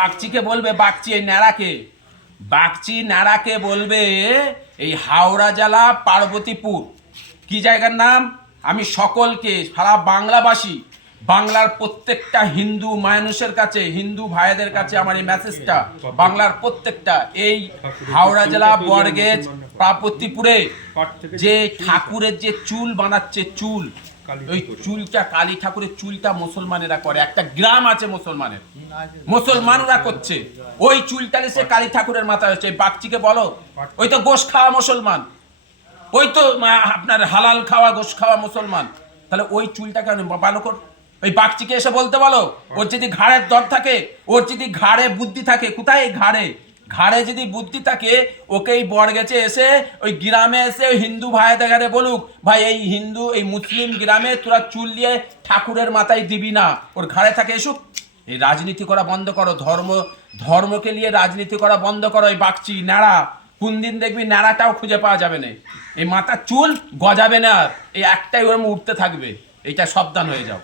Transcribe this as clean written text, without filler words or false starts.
বাগচিকে বলবে, বাগচি এই ন্যাড়াকে, বাগচি ন্যাড়াকে বলবে এই হাওড়া জেলা পার্বতীপুর কি জায়গার নাম। আমি সকলকে, সারা বাংলাবাসী, বাংলার প্রত্যেকটা হিন্দু মানুষের কাছে, হিন্দু ভাইদের কাছে আমার এই মেসেজটা, বাংলার প্রত্যেকটা, এই হাওড়া জেলা বরগেজ পার্বতীপুরে যে ঠাকুরের যে চুল বানাচ্ছে, চুল, ওই চুলটা, কালী ঠাকুরের চুলটা মুসলমানেরা করে। একটা গ্রাম আছে মুসলমানের, মুসলমানরা করছে, ওই চুলটাকে সে কালী ঠাকুরের মাথায় হচ্ছে। বাগচিকে বলো, ওই তো গোশ খাওয়া মুসলমান, ওই তো আপনার হালাল খাওয়া গোশ খাওয়া মুসলমান, তাহলে ওই চুলটাকে ভালো কর। ওই বাগচিকে এসে বলতে বলো, ওর যদি ঘাড়ের দর থাকে, ওর যদি ঘাড়ে বুদ্ধি থাকে, কোথায় ঘাড়ে, ঘাড়ে যদি বুদ্ধি থাকে, ওকে এই বরগেছে এসে, ওই গ্রামে এসে হিন্দু ভাইদের ঘরে বলুক, ভাই এই হিন্দু, এই মুসলিম গ্রামে তোরা চুল দিয়ে ঠাকুরের মাথায় দিবি না, ওর ঘাড়ে থাকে এসুক। এই রাজনীতি করা বন্ধ করো, ধর্মকে নিয়ে রাজনীতি করা বন্ধ করো। এই বাগচি ন্যাড়া, কোন দিন দেখবি ন্যাড়াটাও খুঁজে পাওয়া যাবে না, এই মাথার চুল গজাবে না, আর এই একটাই ওরম উঠতে থাকবে। এইটা সাবধান হয়ে যাও।